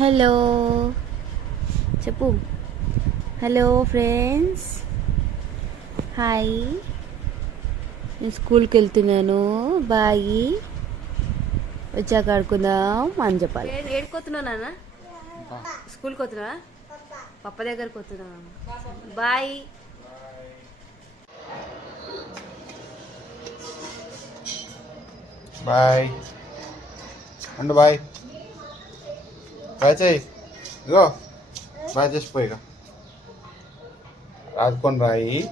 Hello. చెప్పు. Hello friends. Hi. నేను స్కూల్కి వెళ్తున్నాను. బాయ్. వచ్చాక ఆడుకుందాం అని చెప్పాలి. ఏడుకోతున్నావు నాన్న? స్కూల్కి వస్తున్నావా పప్ప దగ్గరకు వస్తున్నావా బాయ్. బాయ్. And bye. चाहिँ ल बाजेस पोइगा राजकोन भाइ